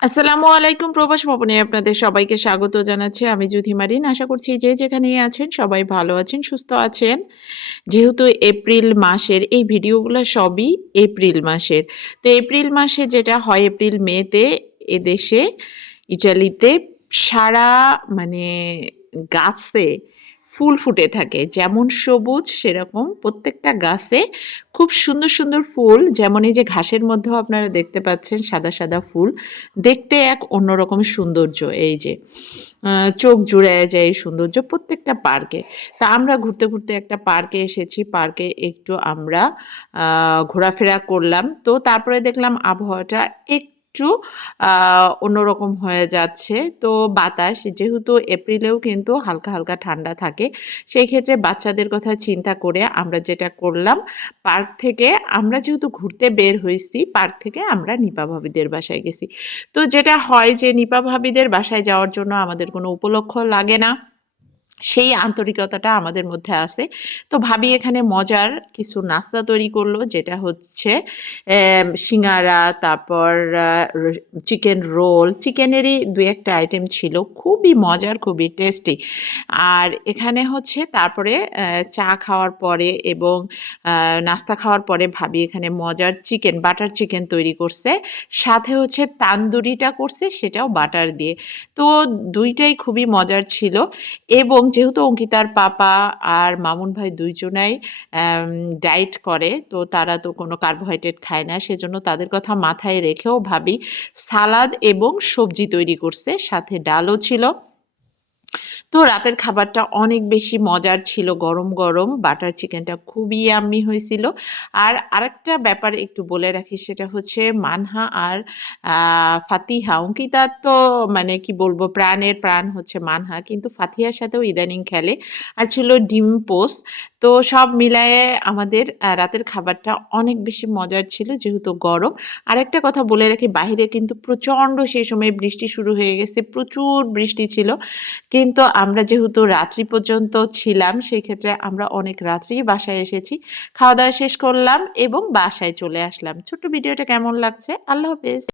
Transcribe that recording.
আসসালামু আলাইকুম প্রবাস ভবনে আপনাদের সবাইকে স্বাগত জানাচ্ছি। আমি জুথি মারিন। আশা করছি যে যেখানেই আছেন সবাই ভালো আছেন, সুস্থ আছেন। যেহেতু এপ্রিল মাসের, এই ভিডিওগুলো সবই এপ্রিল মাসের। তো এপ্রিল মাসে যেটা হয়, এপ্রিল মেতে এদেশে, ইটালিতে সারা মানে গাছে ফুল ফুটে থাকে। যেমন সবুজ, সেরকম প্রত্যেকটা গাছে খুব সুন্দর সুন্দর ফুল। যেমন এই যে ঘাসের মধ্যেও আপনারা দেখতে পাচ্ছেন সাদা সাদা ফুল। দেখতে এক অন্যরকম সৌন্দর্য এই যে। চোখ জুড়ে যায় এই সৌন্দর্য প্রত্যেকটা পার্কে। তা আমরা ঘুরতে ঘুরতে একটা পার্কে এসেছি। পার্কে একটু আমরা ঘোরাফেরা করলাম। তো তারপরে দেখলাম আবহাওয়াটা একটু আহ, অন্যরকম হয়ে যাচ্ছে। তো বাতাস যেহেতু এপ্রিলেও কিন্তু হালকা হালকা ঠান্ডা থাকে সেই ক্ষেত্রে বাচ্চাদের কথা চিন্তা করে আমরা যেটা করলাম পার্ক থেকে আমরা যেহেতু ঘুরতে বের হয়েছি পার্ক থেকে আমরা নিপা ভাবিদের বাসায় গেছি। তো যেটা হয় যে নিপা ভাবিদের বাসায় যাওয়ার জন্য আমাদের কোনো উপলক্ষ লাগে না। সেই আন্তরিকতাটা আমাদের মধ্যে আছে। তো ভাবি এখানে মজার কিছু নাস্তা তৈরি করল, যেটা হচ্ছে সিঙ্গারা, তারপর চিকেন রোল। চিকেনেরই দু একটা আইটেম ছিল। খুবই মজার, খুবই টেস্টি আর এখানে হচ্ছে তারপরে চা খাওয়ার পরে এবং নাস্তা খাওয়ার পরে ভাবি এখানে মজার চিকেন বাটার চিকেন তৈরি করছে। সাথে হচ্ছে তান্দুরিটা করছে, সেটাও বাটার দিয়ে। তো দুইটাই খুবই মজার ছিল এবং যেহেতু অঙ্কিতার পাপা আর মামুন ভাই দুইজনাই ডায়েট করে, তো তারা তো কোনো কার্বোহাইড্রেট খায় না, সেজন্য তাদের কথা মাথায় রেখেও ভাবি সালাদ এবং সবজি তৈরি করছে। সাথে ডালও ছিল। তো রাতের খাবারটা অনেক বেশি মজার ছিল, গরম গরম। বাটার চিকেনটা খুবই আম্মি হয়েছিল। আর আরেকটা ব্যাপার একটু বলে রাখি, সেটা হচ্ছে মানহা আর ফাতিহা। অঙ্কিতার তো মানে কি বলব, প্রাণের প্রাণ হচ্ছে মানহা। কিন্তু ফাতিহার সাথেও ইদানিং খেলে। আর ছিল ডিম পোস। তো সব মিলায়ে আমাদের রাতের খাবারটা অনেক বেশি মজার ছিল, যেহেতু গরম। আরেকটা কথা বলে রাখি বাইরে কিন্তু প্রচণ্ড সেই সময় বৃষ্টি শুরু হয়ে গেছে। প্রচুর বৃষ্টি ছিল। কিন্তু আমরা যেহেতু রাত্রি পর্যন্ত ছিলাম, সেক্ষেত্রে আমরা অনেক রাত্রি বাসায় এসেছি। খাওয়া দাওয়া শেষ করলাম এবং বাসায় চলে আসলাম। ছোট্ট ভিডিওটা কেমন লাগছে? আল্লাহ হাফেজ।